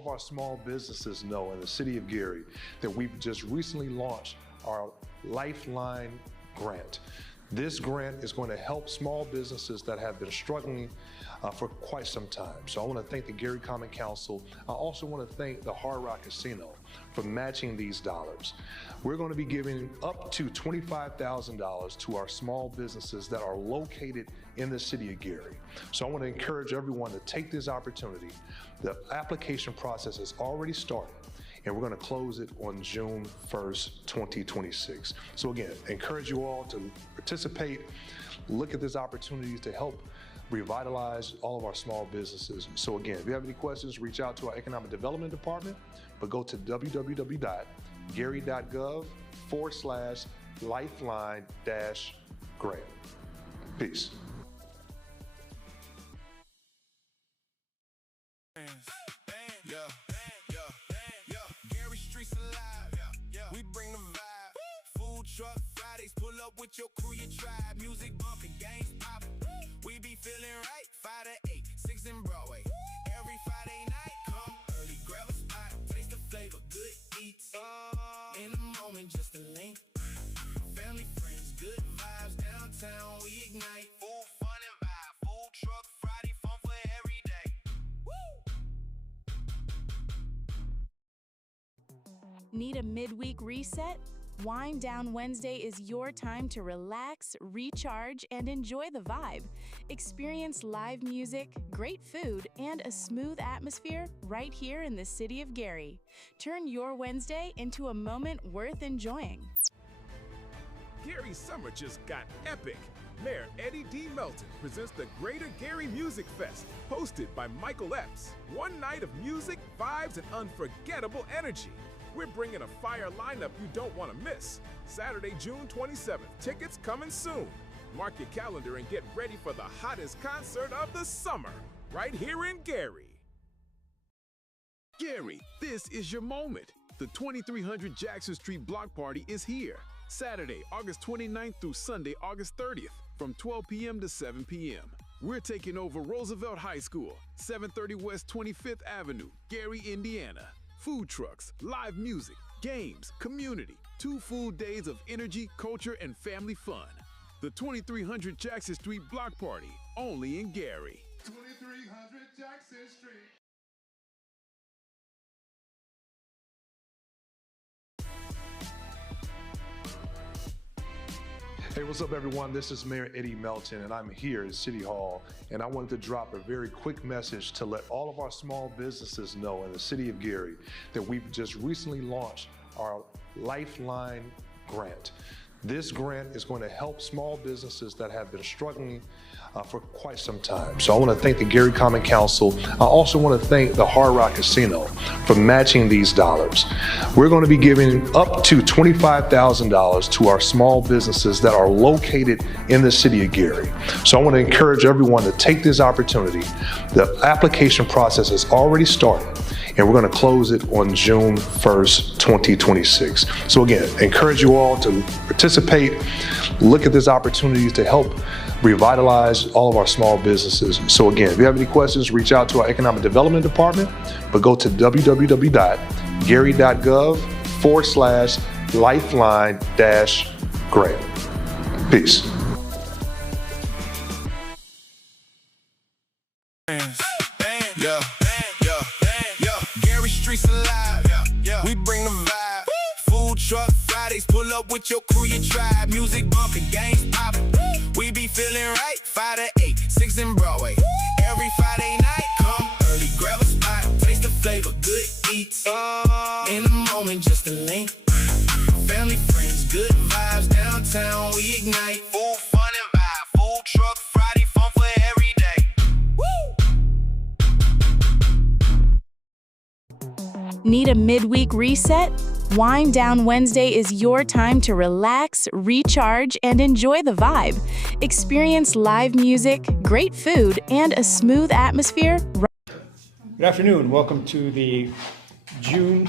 of our small businesses know in the city of Gary that we've just recently launched our Lifeline grant. This grant is going to help small businesses that have been struggling for quite some time. So I want to thank the Gary Common Council. I also want to thank the Hard Rock Casino for matching these dollars. We're going to be giving up to $25,000 to our small businesses that are located in the city of Gary. So I want to encourage everyone to take this opportunity. The application process has already started, and we're going to close it on June 1st, 2026. So again, encourage you all to participate, look at this opportunity to help revitalize all of our small businesses. So again, if you have any questions, reach out to our Economic Development Department, but go to www.gary.gov/lifeline-grant. Peace. Gary Streets alive. We bring the vibe. Food truck Fridays, pull up with your crew, your tribe. Music bumping, games popping. We be feeling right. 5 to 8, 6 in Broadway. Every Friday night, come early, grab a spot, taste the flavor, good eats. In a moment, just a link. Family, friends, good vibes. Downtown, we ignite. Full fun and vibe. Food truck Friday, fun for every day. Woo! Need a midweek reset? Wind Down Wednesday is your time to relax, recharge, and enjoy the vibe. Experience live music, great food, and a smooth atmosphere right here in the city of Gary. Turn your Wednesday into a moment worth enjoying. Gary's summer just got epic. Mayor Eddie D. Melton presents the Greater Gary Music Fest, hosted by Michael Epps. One night of music, vibes, and unforgettable energy. We're bringing a fire lineup you don't want to miss. Saturday, June 27th. Tickets coming soon. Mark your calendar and get ready for the hottest concert of the summer, right here in Gary. Gary, this is your moment. The 2300 Jackson Street Block Party is here. Saturday, August 29th through Sunday, August 30th, from 12 p.m. to 7 p.m. We're taking over Roosevelt High School, 730 West 25th Avenue, Gary, Indiana. Food trucks, live music, games, community, 2 full days of energy, culture, and family fun. The 2300 Jackson Street Block Party, only in Gary. 2300 Jackson Street. Hey, what's up, everyone? This is Mayor Eddie Melton, and I'm here at City Hall, and I wanted to drop a very quick message to let all of our small businesses know in the city of Gary that we've just recently launched our Lifeline grant. This grant is going to help small businesses that have been struggling for quite some time. So I want to thank the Gary Common Council. I also want to thank the Hard Rock Casino for matching these dollars. We're going to be giving up to $25,000 to our small businesses that are located in the city of Gary. So I want to encourage everyone to take this opportunity. The application process has already started, and we're going to close it on June 1st, 2026. So again, encourage you all to participate, look at this opportunity to help revitalize all of our small businesses. So again, if you have any questions, reach out to our Economic Development Department, but go to www.gary.gov/lifeline-grant. Peace. Gary Streets alive. We bring the vibe. Food truck Fridays, pull up with your crew, your tribe. Music bumping, games popping. We be feeling right. 5 to 8, 6 in Broadway. Every Friday night, come early, grab a spot, taste the flavor, good eats. In a moment, just a link. Family, friends, good vibes. Downtown, we ignite. Full fun and vibe. Food truck Friday, fun for every day. Woo! Need a midweek reset? Wind Down Wednesday is your time to relax, recharge, and enjoy the vibe. Experience live music, great food, and a smooth atmosphere. Good afternoon. Welcome to the June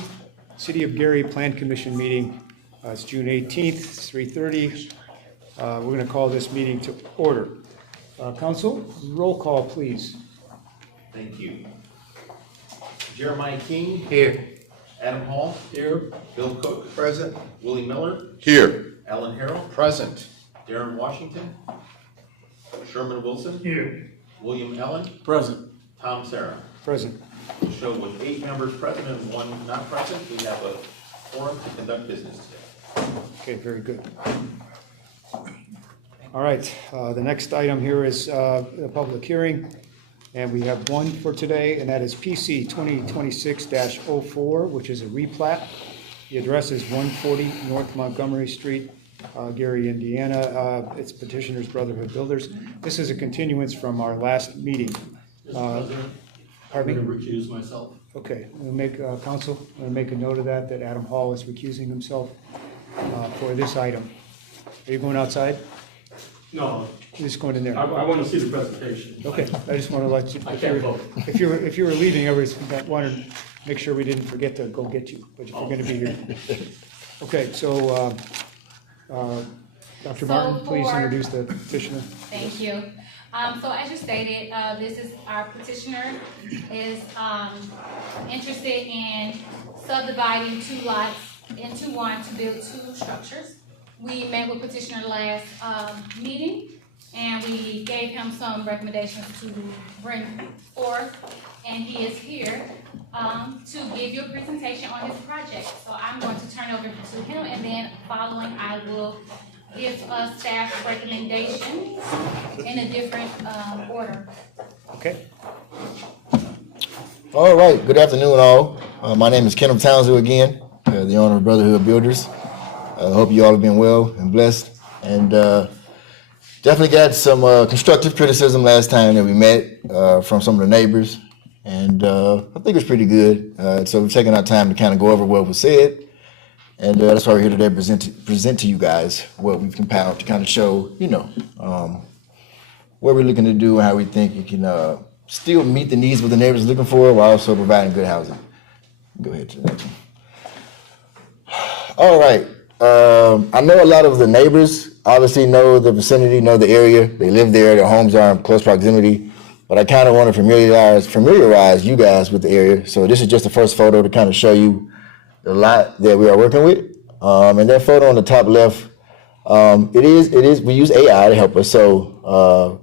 City of Gary Plan Commission meeting. It's June 18th, it's 3:30. We're going to call this meeting to order. Council, roll call, please. Thank you. Jeremiah King, Here. Adam Hall, Here. Bill Cook, Present. Willie Miller, Here. Alan Harrell, Present. Darren Washington, Sherman Wilson, Here. William Allen, Present. Tom Sarah. Present. Show with 8 members present and 1 not present, we have a forum to conduct business today. Okay, very good. All right, the next item here is a public hearing, and we have one for today, and that is PC 2026-04, which is a replat. The address is 140 North Montgomery Street, Gary, Indiana. It's petitioner's Brotherhood Builders. This is a continuance from our last meeting. Mr. President, I'm Pardon going me? to recuse myself. Okay, we'll make, council, we'll make a note of that Adam Hall is recusing himself for this item. Are you going outside? No, You're just going in there? I want to see the presentation. Okay, I just want to let you, I can't vote. if you were leaving, I wanted to make sure we didn't forget to go get you, but if you're gonna be here. Okay, so, Dr. Martin, please introduce the petitioner. Thank you. So as you stated, this is our petitioner is interested in subdividing 2 lots into one to build 2 structures. We met with petitioner last meeting, and we gave him some recommendations to bring forth, and he is here to give you a presentation on his project. So I'm going to turn over to him, and then following I will give us staff recommendations in a different order. Okay, All right. Good afternoon, all. My name is Kenneth Townsend again, the owner of Brotherhood Builders. I hope you all have been well and blessed. And definitely got some constructive criticism last time that we met from some of the neighbors. And I think it was pretty good. So we've taken our time to kind of go over what was said. And that's why we're here today to present to you guys what we've compiled to kind of show, what we're looking to do and how we think we can still meet the needs of the neighbors are looking for while also providing good housing. Go ahead to the next one. All right. I know a lot of the neighbors obviously know the vicinity, know the area. They live there. Their homes are in close proximity. But I kind of want to familiarize you guys with the area. So this is just the first photo to kind of show you the lot that we are working with. And that photo on the top left, we use AI to help us. So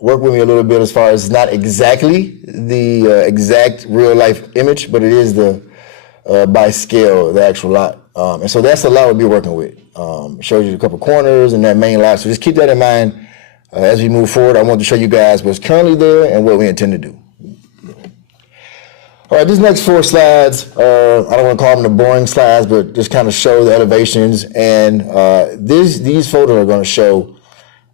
work with me a little bit as far as it's not exactly the exact real life image, but it is the by scale, the actual lot. And so that's the lot we'll be working with. It shows you a couple corners and that main lot. So just keep that in mind as we move forward. I want to show you guys what's currently there and what we intend to do. All right, these next 4 slides, I don't want to call them the boring slides, but just kind of show the elevations. And these photos are going to show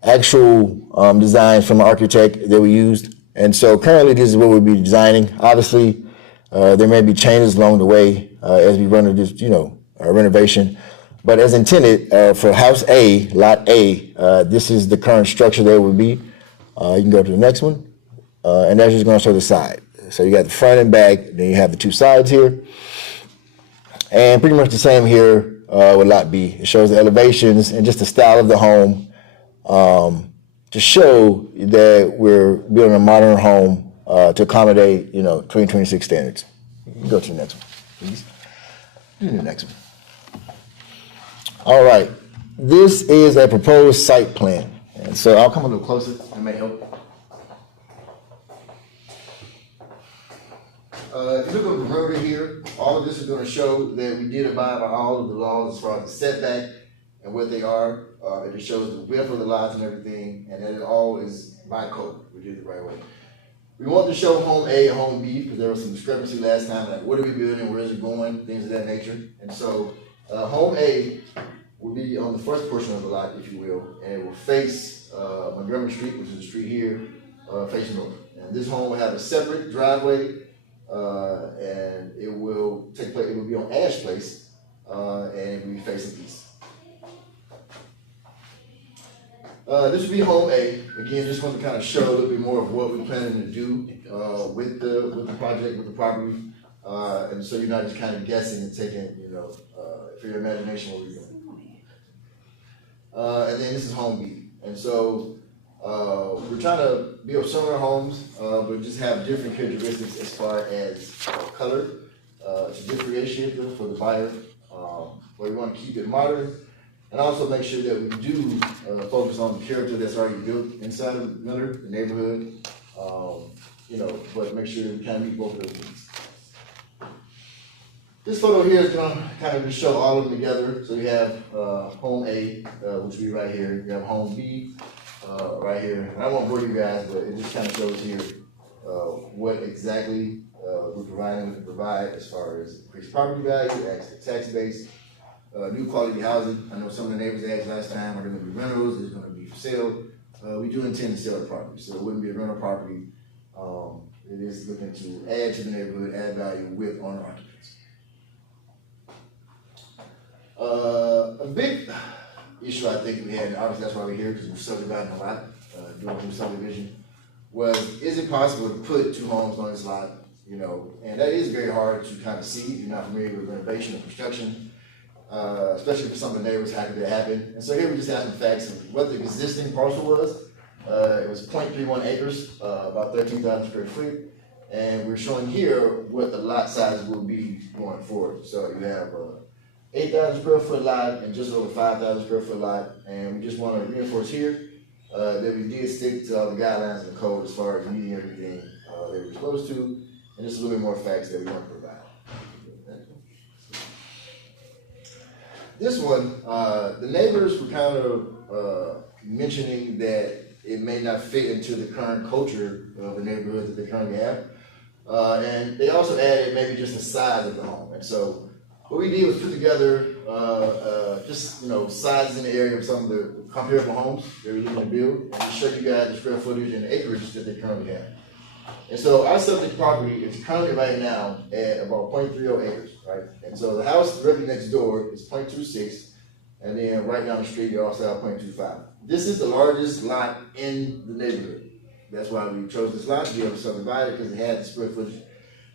actual designs from the architect that we used. And so currently this is what we'll be designing. Obviously, there may be changes along the way as we run this, renovation. But as intended for House A, Lot A, this is the current structure that would be. You can go to the next one. And that's just going to show the side. So you got the front and back, then you have the 2 sides here. And pretty much the same here with Lot B. It shows the elevations and just the style of the home to show that we're building a modern home to accommodate, 2026 standards. You can go to the next one, please. Do the next one. All right. This is a proposed site plan. And so I'll come a little closer. That may help. If you look at the rotary here, all of this is going to show that we did abide by all of the laws as far as the setback and what they are. It shows the width of the lots and everything, and that it all is by code. We did it the right way. We want to show home A and home B because there was some discrepancy last time, like what are we building, where is it going, things of that nature. And so home A will be on the first portion of the lot, if you will, and it will face Montgomery Street, which is the street here, facing north. And this home will have a separate driveway. And it will take place, it will be on Ash Place, and it will be facing east. This will be home A. Again, just want to kind of show a little bit more of what we're planning to do with the project, with the property. And so you're not just kind of guessing and taking, for your imagination what we're doing. And then this is home B. And so We're trying to build similar homes, but just have different characteristics as far as color, to differentiate them for the buyer. But we want to keep it modern, and also make sure that we do focus on the character that's already built inside of Miller, the neighborhood. But make sure we kind of meet both of those needs. This photo here is going to kind of just show all of them together. So you have home A, which will be right here. You have home B, right here. And I won't bore you guys, but it just kind of shows here what exactly we're providing. We can provide as far as increased property value, access to tax base, new quality housing. I know some of the neighbors asked last time, are there going to be rentals? Is it going to be for sale? We do intend to sell the property, so it wouldn't be a rental property. It is looking to add to the neighborhood, add value with owner occupants. A big issue I think we had, and obviously that's why we're here, because we're subdividing a lot, doing through subdivision, was is it possible to put two homes on this lot? And that is very hard to kind of see if you're not familiar with renovation and construction, especially for some of the neighbors, how could that happen? And so here we just have some facts of what the existing parcel was. It was 0.31 acres, about 13,000 square feet. And we're showing here what the lot size will be going forward. So you have 8,000 square foot lot and just over 5,000 square foot lot. And we just want to reinforce here that we did stick to all the guidelines in the code as far as meeting everything that we're supposed to. And just a little bit more facts that we want to provide. This one, the neighbors were kind of mentioning that it may not fit into the current culture of the neighborhood that they currently have. And they also added maybe just the size of the home. And so what we did was put together sizes in the area of some of the comparable homes they were looking to build, and to show you guys the square footage and the acreage that they currently have. And so our subject property is currently right now at about 0.30 acres, right? And so the house directly next door is 0.26, and then right down the street you also have 0.25. This is the largest lot in the neighborhood. That's why we chose this lot to be able to subdivide it, because it had the square footage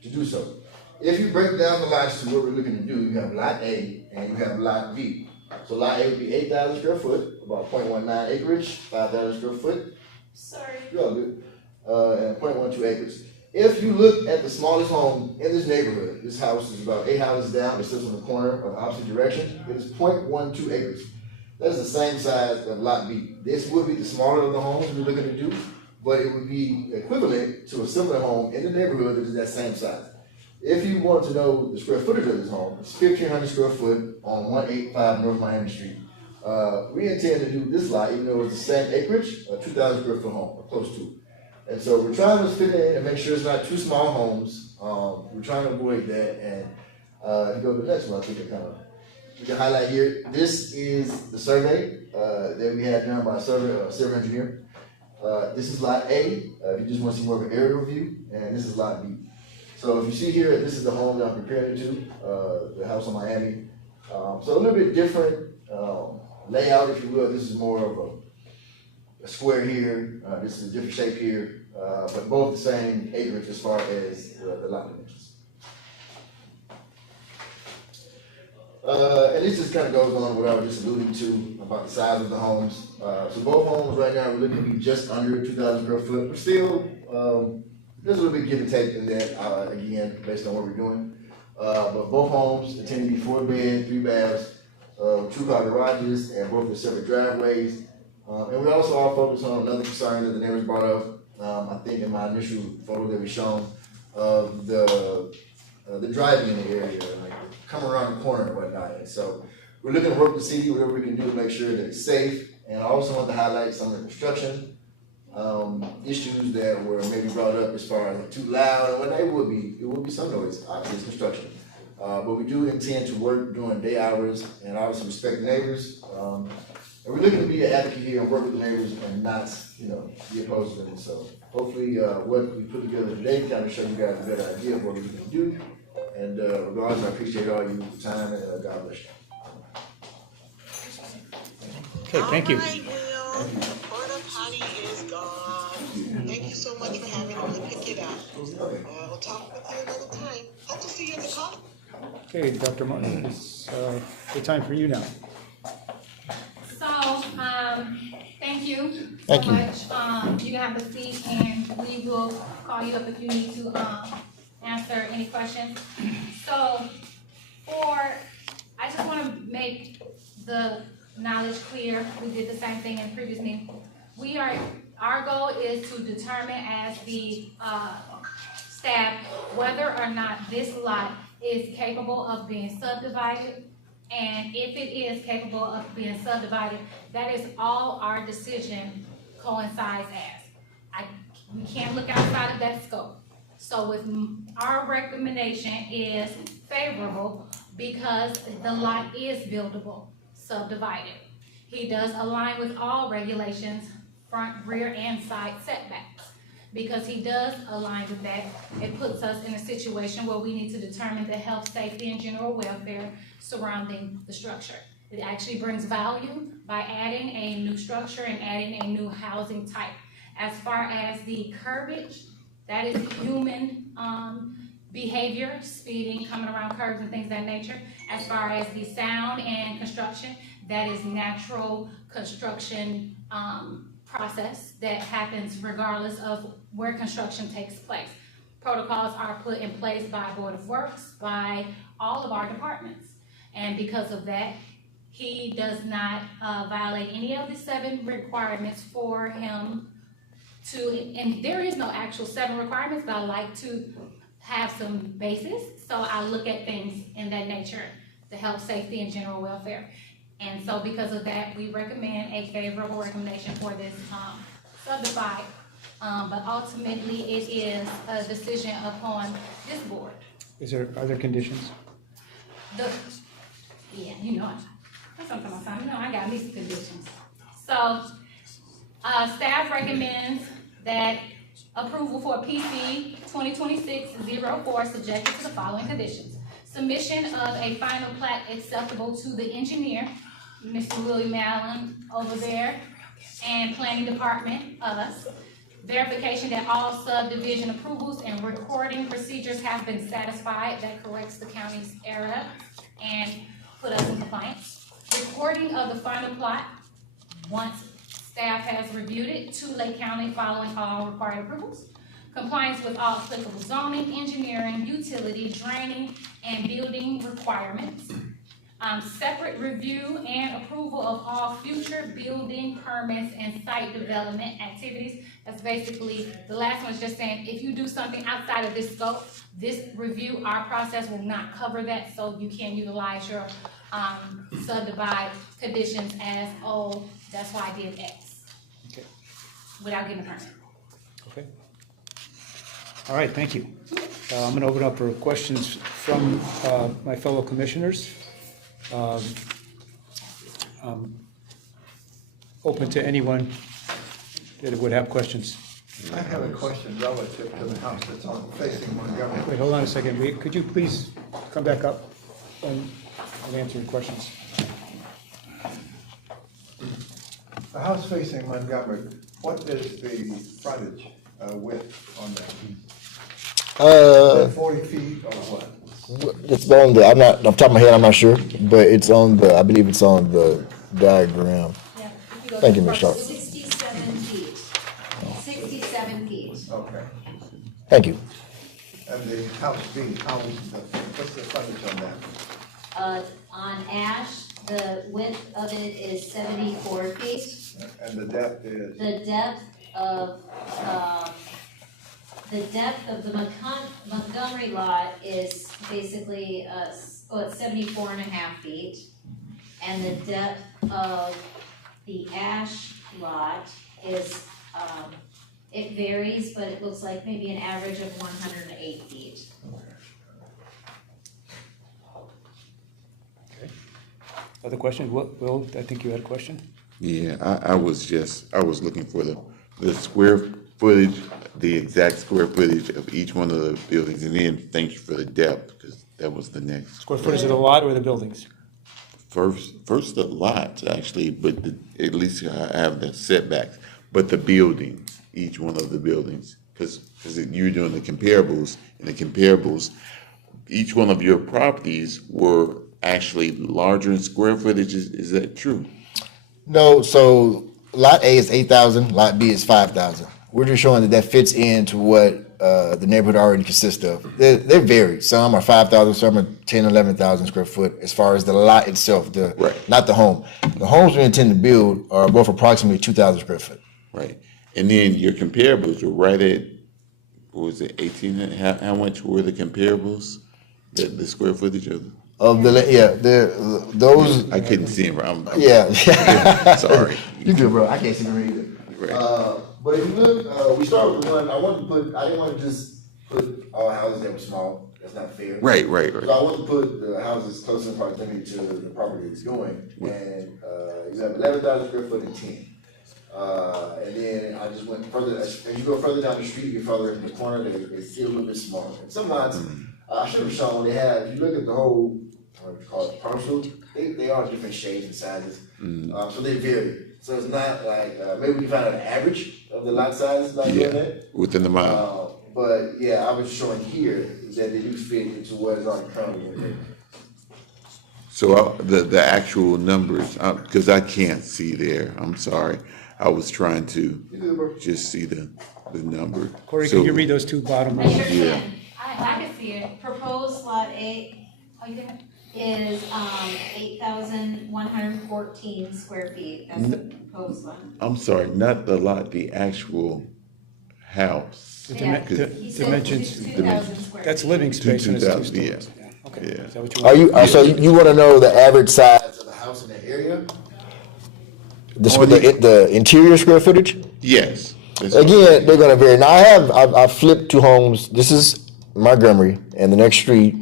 to do so. If you break down the lots to what we're looking to do, you have lot A and you have lot B. So lot A would be 8,000 square foot, about 0.19 acreage, 5,000 square foot. Sorry. You're all good. And 0.12 acres. If you look at the smallest home in this neighborhood, this house is about 8 houses down, it sits on the corner of the opposite direction, it is 0.12 acres. That is the same size of lot B. This would be the smaller of the homes we're looking to do, but it would be equivalent to a similar home in the neighborhood that is that same size. If you want to know the square footage of this home, it's 1,500 square foot on 185 North Miami Street. We intend to do this lot, even though it's the same acreage, a 2,000 square foot home, or close to. And so we're trying to fit in and make sure it's not two small homes. We're trying to avoid that. And if you go to the next one, I think we can highlight here. This is the survey that we had done by a civil engineer. This is lot A, if you just want to see more of an aerial view, and this is lot B. So if you see here, this is the home that I'm comparing it to, the house in Miami. So a little bit different layout, if you will. This is more of a square here. This is a different shape here, but both the same acreage as far as the lot dimensions. And this just kind of goes on what I was just alluding to about the size of the homes. So both homes right now are looking to be just under 2,000 square foot, but still, there's a little bit of give and take in that, again, based on what we're doing. But both homes intend to be 4 bed, 3 baths, 2-car garages, and both with separate driveways. And we also are focused on another concern that the neighbors brought up, I think in my initial photo that we shown, of the driving in the area, like coming around the corner and whatnot. And so we're looking to work with the city, whatever we can do to make sure that it's safe. And I also want to highlight some of the construction issues that were maybe brought up as far as like too loud and whatnot. It would be some noise, obviously it's construction. But we do intend to work during day hours and obviously respect the neighbors. And we're looking to be an advocate here and work with the neighbors and not, be opposed to them. So hopefully what we put together today kind of show you guys a better idea of what we can do. And regardless, I appreciate all your time and God bless you. Okay, thank you. All right, Will, the porta potty is gone. Thank you so much for having me pick it up. We'll talk with you another time. Hope to see you in the car. Okay, Dr. Martin, it's the time for you now. So, thank Thank you so Thank you. much. You can have a seat and we will call you up if you need to, answer any questions. So, I just wanna make the knowledge clear. We did the same thing in the previous meeting. Our goal is to determine as the, staff whether or not this lot is capable of being subdivided. And if it is capable of being subdivided, that is all our decision coincides as. We can't look outside of that scope. So with our recommendation is favorable because the lot is buildable, subdivided. He does align with all regulations, front, rear, and side setbacks. Because he does align with that, it puts us in a situation where we need to determine the health, safety, and general welfare surrounding the structure. It actually brings value by adding a new structure and adding a new housing type. As far as the curbage, that is human behavior, speeding, coming around curves and things of that nature. As far as the sound and construction, that is natural construction process that happens regardless of where construction takes place. Protocols are put in place by Board of Works, by all of our departments. And because of that, he does not violate any of the 7 requirements for him to, and there is no actual 7 requirements, but I like to have some basis. So I look at things in that nature, the health, safety, and general welfare. And so because of that, we recommend a favorable recommendation for this subdivide. But ultimately, it is a decision upon this board. Are there conditions? Yeah, you know, that's what I'm talking about. You know, I got these conditions. So, staff recommends that approval for PC 2026-04 subjected to the following conditions. Submission of a final plat acceptable to the engineer, Mr. William Allen over there, and planning department, us. Verification that all subdivision approvals and recording procedures have been satisfied. That corrects the county's error and put us in compliance. Recording of the final plot once staff has reviewed it to Lake County following all required approvals. Compliance with all applicable zoning, engineering, utility, draining, and building requirements. Separate review and approval of all future building permits and site development activities. That's basically, the last one's just saying, if you do something outside of this scope, this review, our process will not cover that, so you can utilize your subdivide conditions as, oh, that's why I did X. Okay. Without getting a permit. Okay. All right, thank you. I'm going to open up for questions from my fellow commissioners. Open to anyone that would have questions. I have a question relative to the house that's on facing Montgomery. Wait, hold on a second. Could you please come back up and answer your questions? The house facing Montgomery, what is the frontage width on that? Is that 40 feet or what? It's on the, I'm not, off the top of my head, I'm not sure, but it's on the, I believe it's on the diagram. Yeah. Thank you, Ms. Sharp. 67 feet. 67 feet. Okay. Thank you. And the house being housed, what's the frontage on that? On Ash, the width of it is 74 feet. And the depth is? The depth of the Montgomery lot is basically, it's 74 and a half feet. And the depth of the Ash lot is, it varies, but it looks like maybe an average of 108 feet. Okay. Other questions? Will, I think you had a question? Yeah, I was looking for the square footage, the exact square footage of each one of the buildings, and then thank you for the depth, because that was the next. Square footage of the lot or the buildings? First the lots, actually, but at least I have the setbacks, but the buildings, each one of the buildings, because you're doing the comparables, and the comparables, each one of your properties were actually larger in square footage, is that true? No, so lot A is 8,000, lot B is 5,000. We're just showing that that fits into what the neighborhood already consists of. They vary. Some are 5,000, some are 10, 11,000 square foot as far as the lot itself, not the home. The homes we intend to build are both approximately 2,000 square foot. Right. And then your comparables were right at, what was it, 18? How much were the comparables? The square footage of them? Of those. I couldn't see them. Yeah. Sorry. You good, bro. I can't see them either. Right. But if you look, we start with the one, I didn't want to just put all houses that were small. That's not fair. Right. So I want to put the houses close in proximity to the property it's going. And you have 11,000 square foot and 10. And then I just went further, as you go further down the street, you get further in the corner, they see a little bit smaller. And some lots, I should have shown, they have, if you look at the whole, what you call it, parcel, they are different shapes and sizes. So they vary. So it's not like, maybe we can find an average of the lot sizes like doing that. Within the mile. But yeah, I was showing here that they do fit into what is already currently in there. So the actual numbers, because I can't see there, I'm sorry. I was trying to just see the number. Corey, can you read those two bottom I sure ones? can. I can see it. Proposed lot A, is 8,114 square feet. That's the proposed one. I'm sorry, not the lot, the actual house. The Yeah. dimensions, 2,000 square that's living space and it's 2 2,000, stories. Okay. Yeah. Is that what you want? Are you, so you want to know the average size of the house in that area? The interior square footage? Yes. Again, they're gonna vary. Now I've flipped two homes. This is Montgomery, and the next street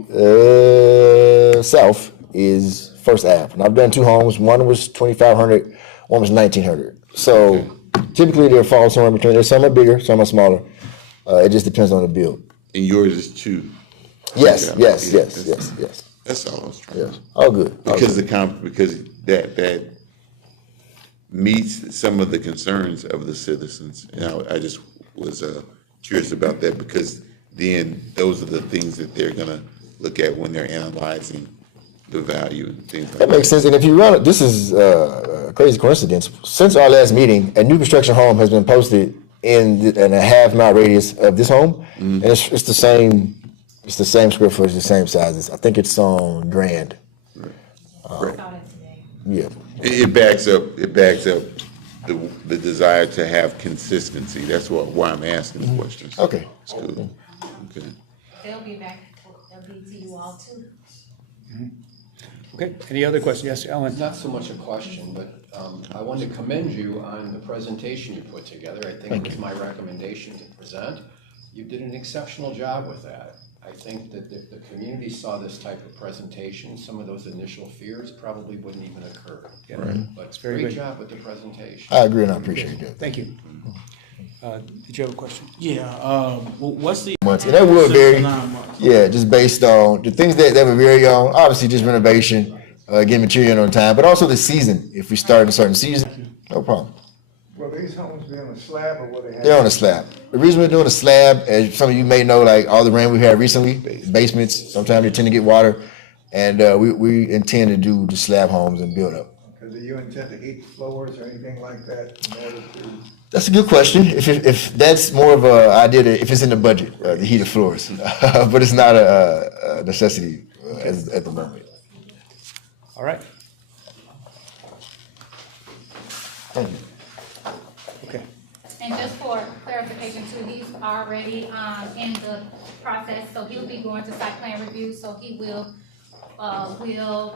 south is First Ave. And I've done two homes. One was 2,500, one was 1,900. So typically they fall somewhere between there. Some are bigger, some are smaller. It just depends on the build. And yours is 2. Yes. That's all I was trying. Yes. All good. Because that meets some of the concerns of the citizens. And I just was curious about that, because then those are the things that they're gonna look at when they're analyzing the value and things like that. That makes sense. And if you run it, this is a crazy coincidence. Since our last meeting, a new construction home has been posted in a half-mile radius of this home, and it's the same. It's the same square footage, the same sizes. I think it's on Grand. Right. Yeah. It backs up the desire to have consistency. That's why I'm asking the questions. Okay. It's cool. Okay. They'll be back, they'll be to you all too. Okay, any other questions? Yes, Ellen? Not so much a question, but I wanted to commend you on the presentation you put together. I think it was my recommendation to present. You did an exceptional job with that. I think that if the community saw this type of presentation, some of those initial fears probably wouldn't even occur. Yeah. Right. But very great good. job with the presentation. I agree, and I appreciate that. Thank you. Did you have a question? Yeah, what's the? Months. And that will vary. 9 months. Yeah, just based on the things that will vary on, obviously just renovation, getting material on time, but also the season. If we start in a certain season, no problem. Will these homes be on a slab or will they have? They're on a slab. The reason we're doing a slab, as some of you may know, like all the rain we've had recently, basements, sometimes they tend to get water. And we intend to do the slab homes and build up. Because do you intend to heat floors or anything like that in order to? That's a good question. If that's more of a idea, if it's in the budget, the heated floors, but it's not a necessity at the moment. All right. Thank you. Okay. And just for clarification too, he's already in the process, so he'll be going to site plan review, so he will,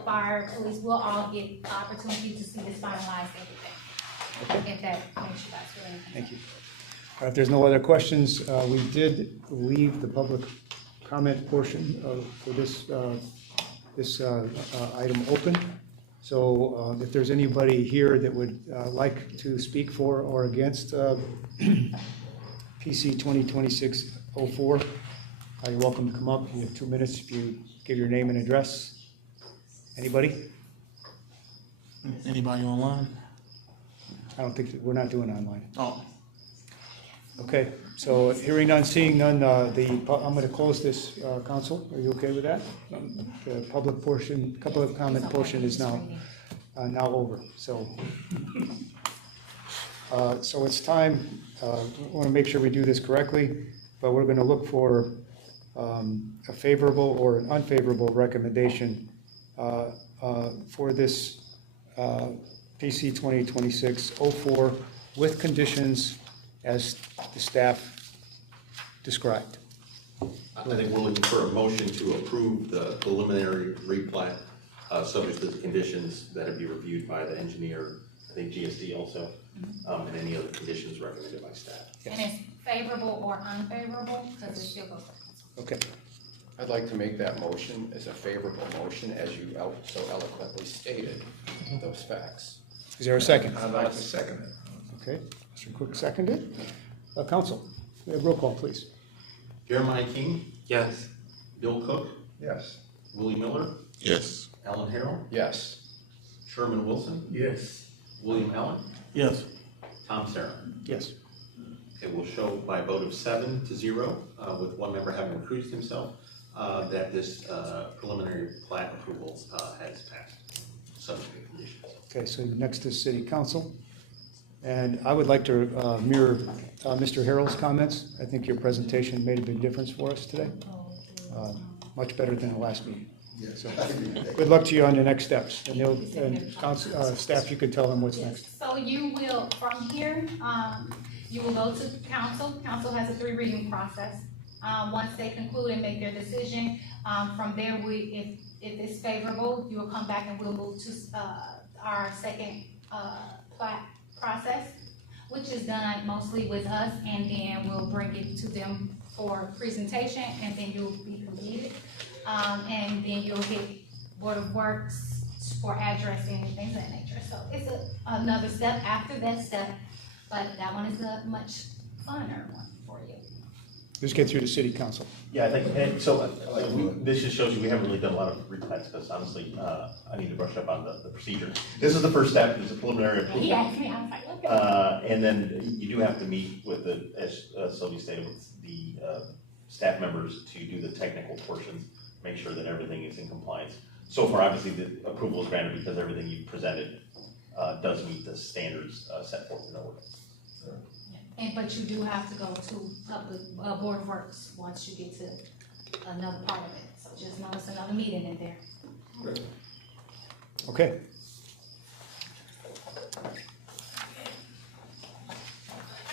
fire, police, we'll all get the opportunity to see this finalized everything. If that makes you guys feel anything. Thank you. All right, if there's no other questions, we did leave the public comment portion for this item open. So if there's anybody here that would like to speak for or against PC 2026-04, you're welcome to come up. You have 2 minutes if you give your name and address. Anybody? Anybody online? I don't think, we're not doing online. Oh. Okay, so hearing none, seeing none, I'm going to close this, council. Are you okay with that? The public portion, public comment portion is now over, so. So it's time, we want to make sure we do this correctly, but we're going to look for a favorable or an unfavorable recommendation for this PC 2026-04 with conditions as the staff described. I think we're looking for a motion to approve the preliminary replat, subject to the conditions that have been reviewed by the engineer, I think GSD also, and any other conditions recommended by staff. And it's favorable or unfavorable, because it still goes. Okay. I'd like to make that motion as a favorable motion, as you so eloquently stated those facts. Is there a second? I'd like to second it. Okay, Mr. Cook seconded. Council, roll call, please. Jeremiah King? Yes. Bill Cook? Yes. Willie Miller? Yes. Alan Harrell? Yes. Sherman Wilson? Yes. William Allen? Yes. Tom Sarah? Yes. Okay, we'll show by a vote of 7-0, with one member having recused himself, that this preliminary plat approval has passed, subject to conditions. Okay, so next is City Council. And I would like to mirror Mr. Harrell's comments. I think your presentation made a big difference for us today. Much better than the last meeting. Yes. So, good luck to you on your next steps. And council, staff, you could tell them what's next. So you will, from here, you will go to council. Council has a 3-reading process. Once they conclude and make their decision, from there, if it's favorable, you will come back and we'll move to our second plat process, which is done mostly with us, and then we'll bring it to them for presentation, and then you'll be completed. And then you'll get Board of Works for addressing and things of that nature. So it's another step after that step, but that one is a much funner one for you. Just get through to City Council. Yeah, I think, and so this just shows you we haven't really done a lot of replats, because honestly, I need to brush up on the procedure. This is the first step, it's a preliminary approval. He asked me, I was like, okay. And then you do have to meet with the, as Sylvia stated, with the staff members to do the technical portions, make sure that everything is in compliance. So far, obviously, the approval is granted because everything you presented does meet the standards set forth in the ordinance. But you do have to go to the Board of Works once you get to another part of it. So just know it's another meeting in there. Okay.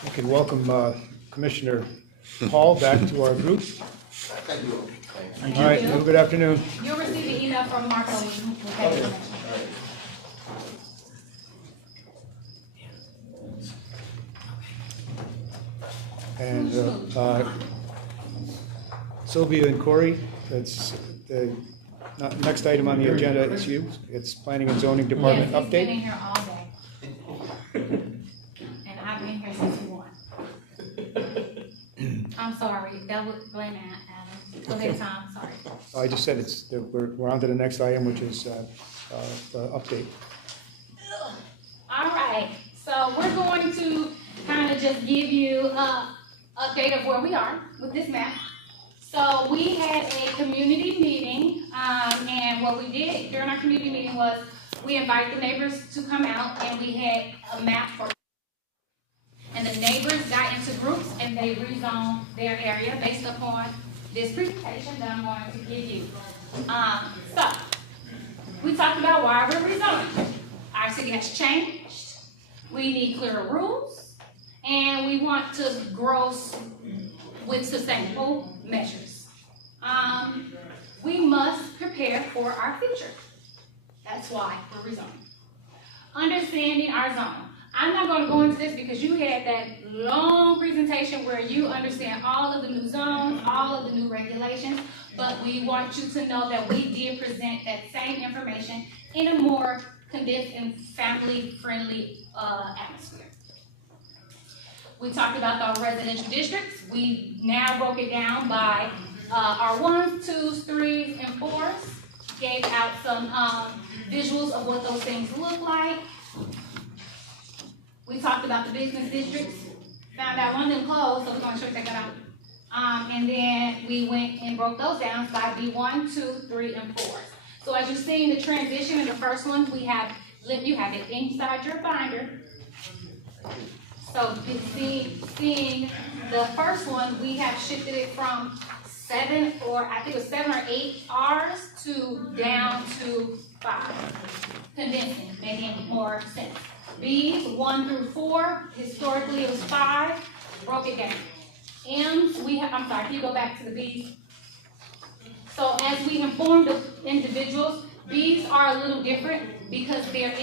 We can welcome Commissioner Hall back to our group. Thank you. All right, have a good afternoon. You'll receive an email from Marco with that information. And Sylvia and Corey, that's the next item on the agenda is you. It's Planning and Zoning Department Yes, he's been in update. here all day. And I've been here since 1. I'm sorry, that was blame Adam. Go ahead, Tom, sorry. I just said we're on to the next item, which is the update. All right, so we're going to kind of just give you an update of where we are with this map. So we had a community meeting, and what we did during our community meeting was we invited the neighbors to come out, and we had a map for. And the neighbors got into groups and they rezoned their area based upon this presentation that I'm going to give you. So we talked about why we're rezoning. Our city has changed. We need clearer rules, and we want to grow with sustainable measures. We must prepare for our future. That's why we're rezoning. Understanding our zone. I'm not going to go into this because you had that long presentation where you understand all of the new zones, all of the new regulations, but we want you to know that we did present that same information in a more condensed and family-friendly atmosphere. We talked about our residential districts. We now broke it down by our 1s, 2s, 3s, and 4s. Gave out some visuals of what those things look like. We talked about the business districts. Found out one of them closed, so we're going to show you that out. And then we went and broke those down by B1, 2, 3, and 4. So as you see in the transition in the first one, you have it inside your binder. So seeing the first one, we have shifted it from 7 or 8 R's to down to 5, condensing, making more sense. B's 1 through 4, historically it was 5, broke it down. M's, can you go back to the B's? So as we informed the individuals, B's are a little different because they're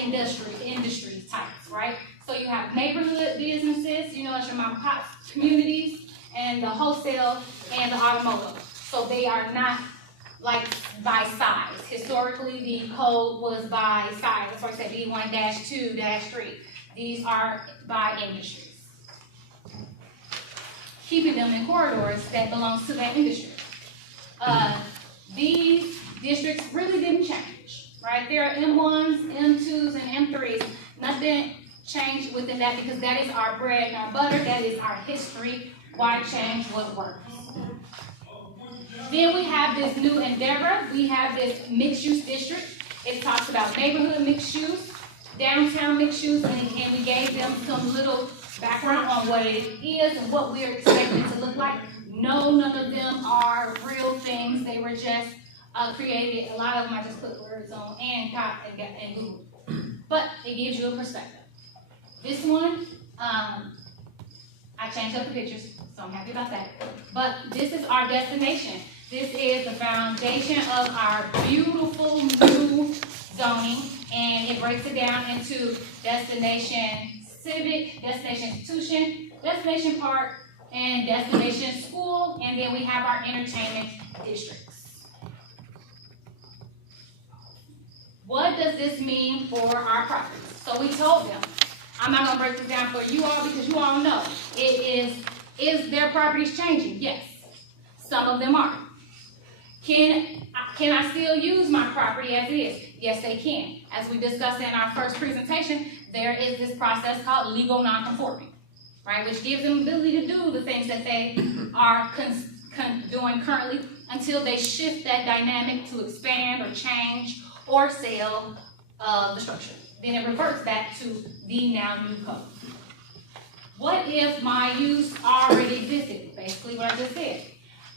industry types, right? So you have neighborhood businesses, as your mom and pop communities, and the wholesale and the automotive. So they are not like by size. Historically, the code was by size. That's why I said B1-2-3. These are by industries. Keeping them in corridors that belongs to that industry. These districts really didn't change, right? There are M1s, M2s, and M3s. Nothing changed within that because that is our bread and our butter. That is our history. Why change what works? Then we have this new endeavor. We have this mixed-use district. It talks about neighborhood mixed use, downtown mixed use, and we gave them some little background on what it is and what we're expecting it to look like. No, none of them are real things. They were just created. A lot of them I just put words on and Google. But it gives you a perspective. This one, I changed up the pictures, so I'm happy about that. But this is our destination. This is the foundation of our beautiful new zoning, and it breaks it down into destination civic, destination institution, destination park, and destination school, and then we have our entertainment districts. What does this mean for our properties? So we told them, I'm not gonna break this down for you all because you all know, is their properties changing? Yes, some of them are. Can I still use my property as it is? Yes, they can. As we discussed in our first presentation, there is this process called legal nonconforming, right? Which gives them the ability to do the things that they are doing currently until they shift that dynamic to expand or change or sell the structure. Then it reverts back to the now new code. What if my use already existed? Basically what I just said.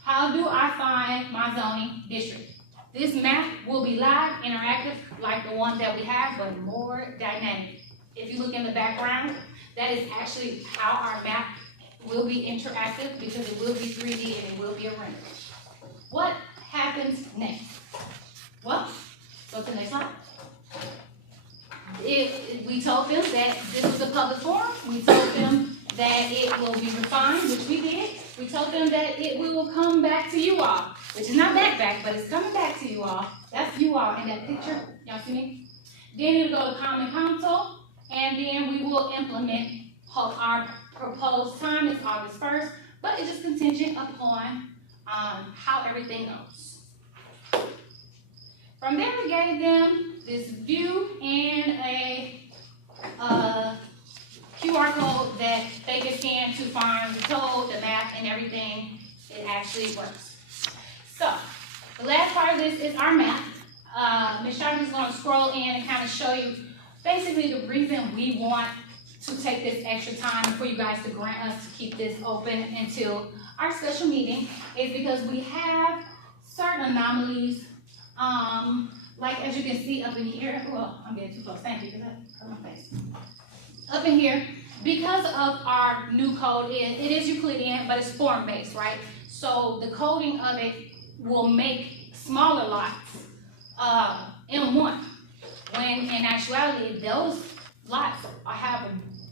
How do I find my zoning district? This map will be live, interactive, like the one that we have, but more dynamic. If you look in the background, that is actually how our map will be interactive because it will be 3D and it will be a render. What happens next? Well, go to the next slide. We told them that this was a public forum. We told them that it will be refined, which we did. We told them that it will come back to you all, which is not back, but it's coming back to you all. That's you all in that picture. Y'all see me? Then it'll go to Common Council, and then we will implement our proposed time. It's August 1st, but it's just contingent upon how everything goes. From there, we gave them this view and a QR code that they can scan to find the code, the map, and everything. It actually works. So, the last part of this is our map. Ms. Sharp is going to scroll in and kind of show you basically the reason we want to take this extra time for you guys to grant us to keep this open until our special meeting is because we have certain anomalies. Like as you can see up in here, well, I'm getting too close, thank you, because I cut my face. Up in here, because of our new code, it is Euclidean, but it's form-based, right? So the coding of it will make smaller lots M1, when in actuality, those lots have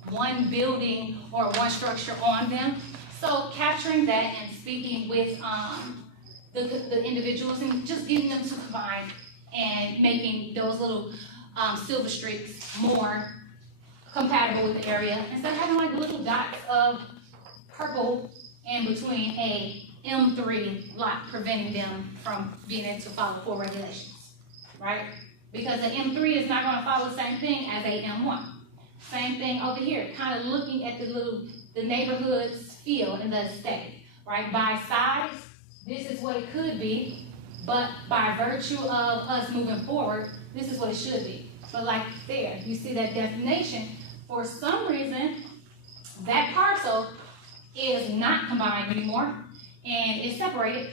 one building or one structure on them. So capturing that and speaking with the individuals and just getting them to combine and making those little silver streaks more compatible with the area instead of having like little dots of purple in between a M3 lot, preventing them from being able to follow 4 regulations, right? Because the M3 is not going to follow the same thing as a M1. Same thing over here, kind of looking at the neighborhood's feel and the aesthetic, right? By size, this is what it could be, but by virtue of us moving forward, this is what it should be. But like there, you see that destination, for some reason, That parcel is not combined anymore, and it's separated,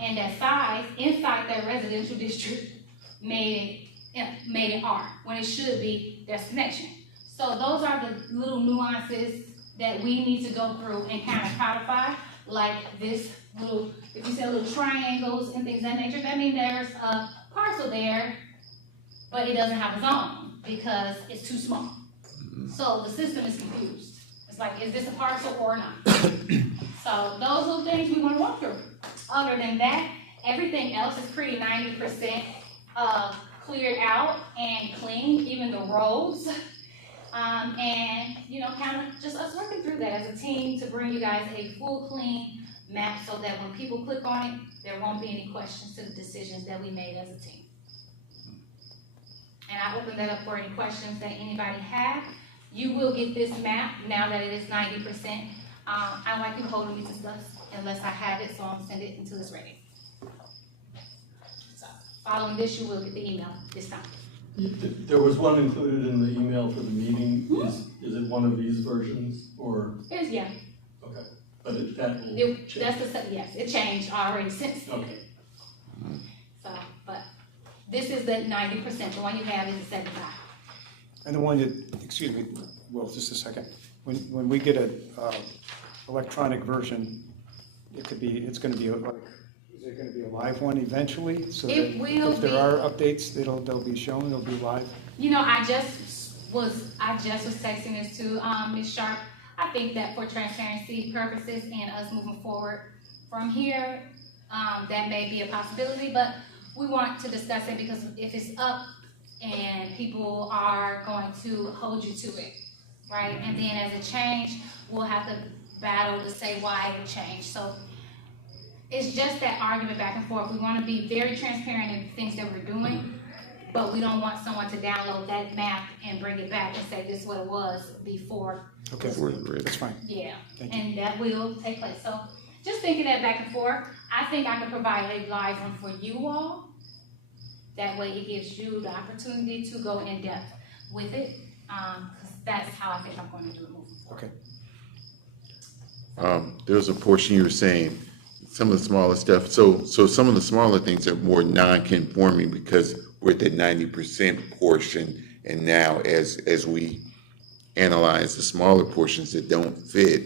and that size inside that residential district made it R, when it should be destination. So those are the little nuances that we need to go through and kind of codify, like this little, if you say little triangles and things of that nature, that means there's a parcel there, but it doesn't have a zone because it's too small. So the system is confused. It's like, is this a parcel or not? So those little things we want to walk through. Other than that, everything else is pretty 90% cleared out and clean, even the roads. And, you know, kind of just us working through that as a team to bring you guys a full, clean map so that when people click on it, there won't be any questions to the decisions that we made as a team. And I open that up for any questions that anybody have. You will get this map now that it is 90%. I like you holding me to stuff unless I have it, so I'll send it until it's ready. So following this, you will get the email this time. There was one included in the email for the meeting. Is it one of these versions or? Yeah. Okay, but that will change. Yes, it changed already since. Okay. So, but this is the 90%. The one you have is the 75. And the one that, excuse me, well, just a second. When we get a electronic version, it's going to be like, is it going to be a live one eventually? So It that will if there be. are updates, they'll be shown, they'll be live. You know, I just was texting this to Ms. Sharp. I think that for transparency purposes and us moving forward from here, that may be a possibility, but we want to discuss it because if it's up and people are going to hold you to it, right? And then as it change, we'll have to battle to say why it changed. So it's just that argument back and forth. We want to be very transparent in the things that we're doing, but we don't want someone to download that map and bring it back and say this is what it was before. Okay, that's fine. Yeah, Thank you. and that will take place. So just thinking that back and forth, I think I could provide a live one for you all. That way it gives you the opportunity to go in depth with it, because that's how I think I'm going to do it moving forward. Okay. There was a portion you were saying, some of the smaller stuff. So some of the smaller things are more non-conforming because we're at the 90% portion. And now as we analyze the smaller portions that don't fit,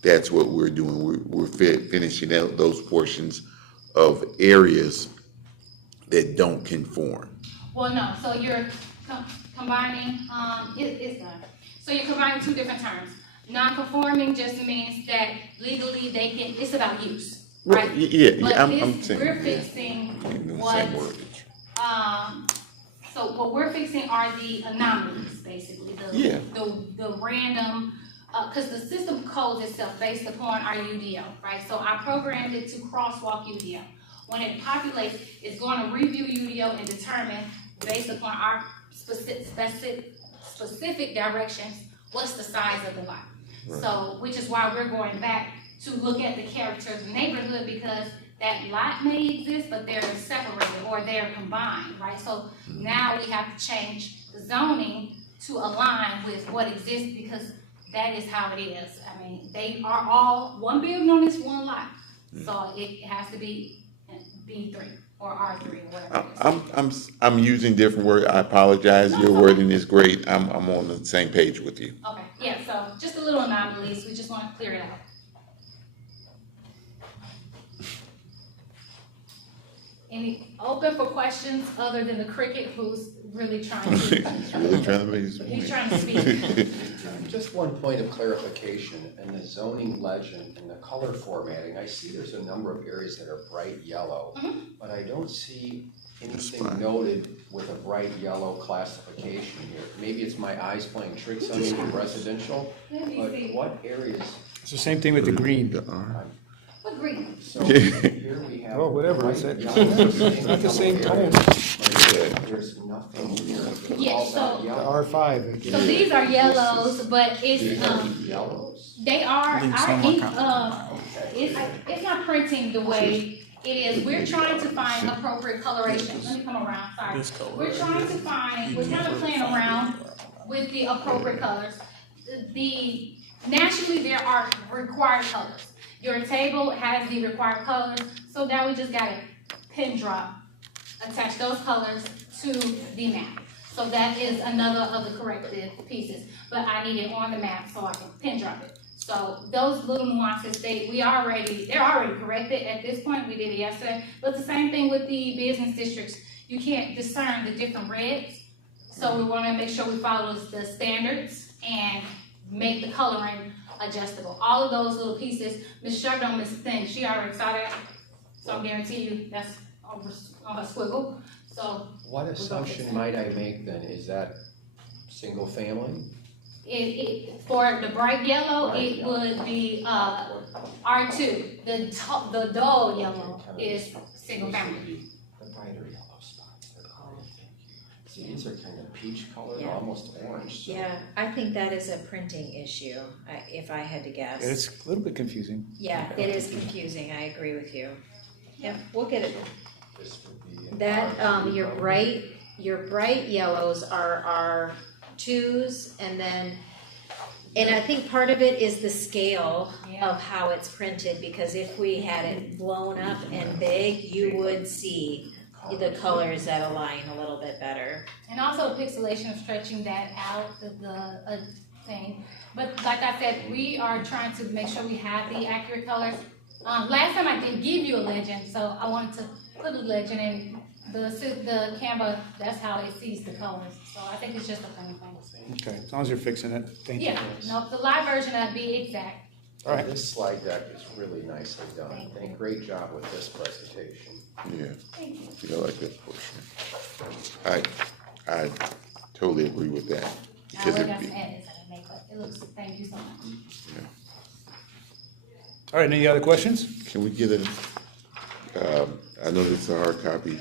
that's what we're doing. We're finishing out those portions of areas that don't conform. Well, no, so you're combining, it's done. So you're combining two different terms. Non-conforming just means that legally they can, it's about use, right? Yeah, I'm saying, we're fixing what, so what we're fixing are the anomalies, basically, the random, because the system codes itself based upon our UDO, right? So I programmed it to crosswalk UDO. When it populates, it's going to review UDO and determine, based upon our specific directions, what's the size of the lot. Right. So, which is why we're going back to look at the character of the neighborhood, because that lot may exist, but they're separated or they're combined, right? So now we have to change the zoning to align with what exists, because that is how it is. I mean, they are all one building on this one lot. So it has to be B3 or R3 or whatever. I'm using different words. I apologize. Your wording is great. I'm on the same page with you. Okay, yeah, so just a little anomalies. We just want to clear it out. Any open for questions other than the cricket who's really trying to he's trying to speak. Just one point of clarification, in the zoning legend and the color formatting, I see there's a number of areas that are bright yellow, but I don't see anything noted with a bright yellow classification here. Maybe it's my eyes playing tricks on me with residential, but what areas? It's the same thing with the green. What green? So here we have. Oh, whatever, it's not the same tone. There's nothing here. Yeah, so The R5. so these are yellows, but it's Yellows? they are our ink it's not printing the way it is. We're trying to find appropriate coloration. Let me come around, sorry. We're trying to find, we're kind of playing around with the appropriate colors. Naturally, there are required colors. Your table has the required colors, so now we just gotta pin drop, attach those colors to the map. So that is another of the corrective pieces, but I need it on the map so I can pin drop it. So those little nuances, they're already corrected at this point. We did it yesterday, but the same thing with the business districts. You can't discern the different reds, so we want to make sure we follow the standards and make the coloring adjustable. All of those little pieces, Ms. Sharp don't miss a thing. She already saw that, so I guarantee you that's over on her squiggle. So What assumption might I make then? Is that single family? For the bright yellow, Bright it yellow. would be R2. The dull yellow is single family. The brighter yellow spots, they're called. See, these are kind of peach colored, Yeah. almost orange. So Yeah, I think that is a printing issue, if I had to guess. It's a little bit confusing. Yeah, it is confusing, I agree with you. Yep, we'll get it. this would be. That, your bright yellows are R2s, and I think part of it is the scale of how it's printed, because if we had it blown up and big, you would see the colors that align a little bit better. And also pixelation, stretching that out of the thing. But like I said, we are trying to make sure we have the accurate colors. Last time I didn't give you a legend, so I wanted to put a legend in the Canva. That's how it sees the colors. So I think it's just a funny thing. Okay, as long as you're fixing it, thank you. Yeah, no, the live version of be exact. All right. This slide deck is really nicely done. Great job with this presentation. Yeah, Thank you. yeah, I like that portion. I totally agree with that. I Because would it have be, some edits I didn't make, but it looks, thank you so much. All right, any other questions? can we get I know this is a hard copy.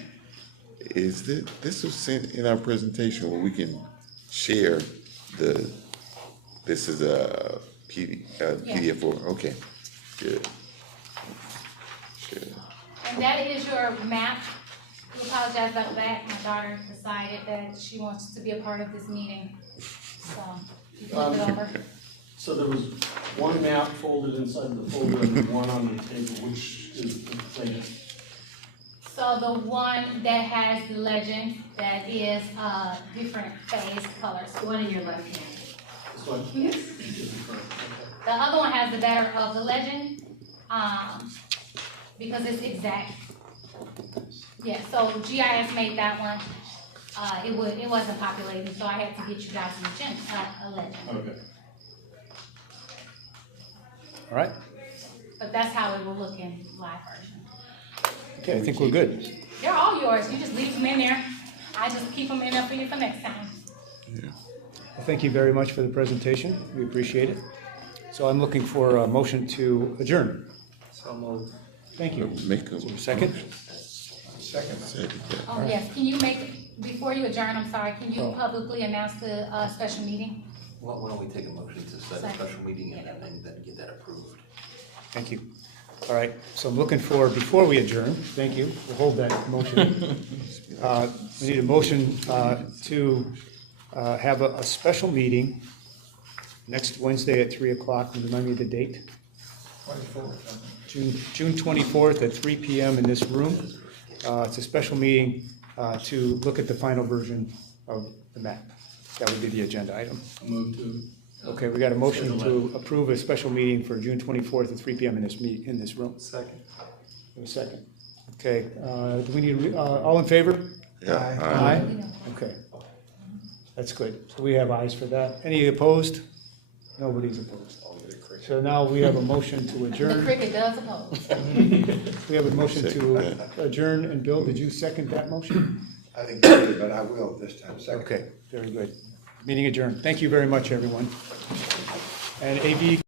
Is this was sent in our presentation where we can share this is a PDF for, okay, good. Good. And that is your map. We apologize about that. My daughter decided that she wants to be a part of this meeting. So, you flip it over. So there was one map folded inside the folder and one on the table, which is the latest. So the one that has the legend, that is, different phase colors. The one in your left hand. This one? Yes. The other one has the better of the legend, because it's exact. Yeah, so GIS made that one. It wasn't populated, so I had to get you guys a legend. Okay. All right, But that's how it will look in live version. okay, I think we're good. They're all yours. You just leave them in there. I just keep them in there for you for next time. Well, thank you very much for the presentation. We appreciate it. So I'm looking for a motion to adjourn. So moved. Thank you. Make a Second? Second. Oh, yes. Can you before you adjourn, I'm sorry, can you publicly announce the special meeting? Why don't we take a motion to set a Second. special meeting and then get that approved? Thank you. All right, so I'm looking for, before we adjourn, thank you, we'll hold that motion. We need a motion to have a special meeting next Wednesday at 3 o'clock. Remind me of the date? 24th. June 24th at 3 p.m. in this room. It's a special meeting to look at the final version of the map. That would be the agenda item. Move to. Okay, we got a motion to approve a special meeting for June 24th at 3 p.m. in this room. Second. A second. Okay, do we need, all in favor? Yeah. Aye. Okay. That's good. So we have ayes for that. Any opposed? Nobody's opposed. So now we have a motion to The adjourn. cricket does oppose. We have a motion to adjourn, and Bill, did you second that motion? I think I did, but I will this time, second. Okay, very good. Meeting adjourned. Thank you very much, everyone. And AV